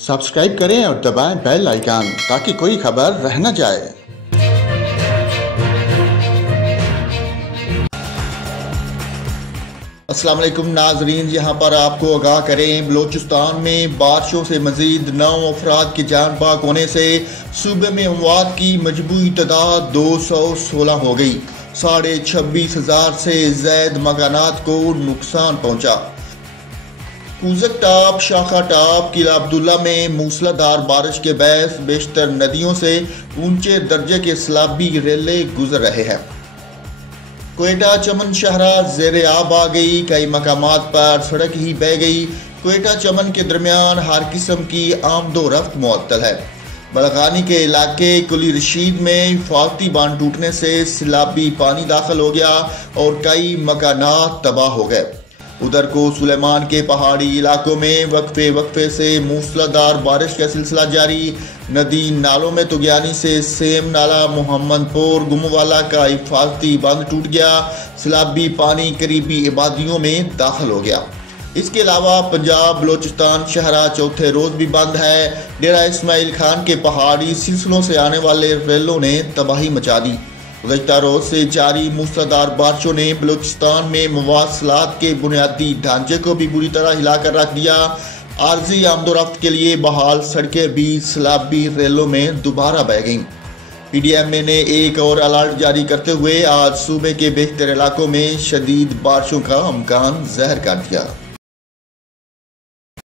Subscribe करें और दबाएं बेल आइकन ताकि कोई खबर रह न जाए। अस्सलाम वालेकुम नाजरीन, यहाँ पर आपको आगाह करें, बलोचिस्तान में बारिशों से मजीद 9 अफराद की जान पाक होने से सूबे में अमवात की मजबूरी तादाद 216 हो गई। 26,500 से ज़ायद मकानात को नुकसान पहुँचा। कूजक टाप, शाखा टाप, किला अब्दुल्ला में मूसलाधार बारिश के बायस बेशतर नदियों से ऊंचे दर्जे के सैलाबी रेले गुजर रहे हैं। क्वेटा चमन शहरा ज़ेरे आब आ गई, कई मकामात पर सड़क ही बह गई। क्वेटा चमन के दरमियान हर किस्म की आमदो रफ्त मुअत्तल है। बलगानी के इलाके कुली रशीद में हिफाजती बांध टूटने से सैलाबी पानी दाखिल हो गया और कई मकानात तबाह हो गए। उधर को सुलेमान के पहाड़ी इलाकों में वक्फे वक्फे से मूसलाधार बारिश का सिलसिला जारी। नदी नालों में तुगयानी से सेम नाला, मोहम्मदपुर, गुमवाला का हिफाजती बांध टूट गया। सैलाबी पानी करीबी इबादियों में दाखिल हो गया। इसके अलावा पंजाब बलोचिस्तान शहरा चौथे रोज भी बंद है। डेरा इस्माइल खान के पहाड़ी सिलसिलों से आने वाले रेलों ने तबाही मचा दी। गुज़श्ता रोज से जारी मूसलाधार बारिशों ने बलूचिस्तान में मवासलात के बुनियादी ढांचे को भी बुरी तरह हिलाकर रख दिया। आर्जी आमदोरफ्त के लिए बहाल सड़कें भी सैलाबी रेलों में दोबारा बह गईं। PDMA ने एक और अलर्ट जारी करते हुए आज सूबे के बेहतर इलाकों में शदीद बारिशों का इम्कान ज़ाहिर कर दिया।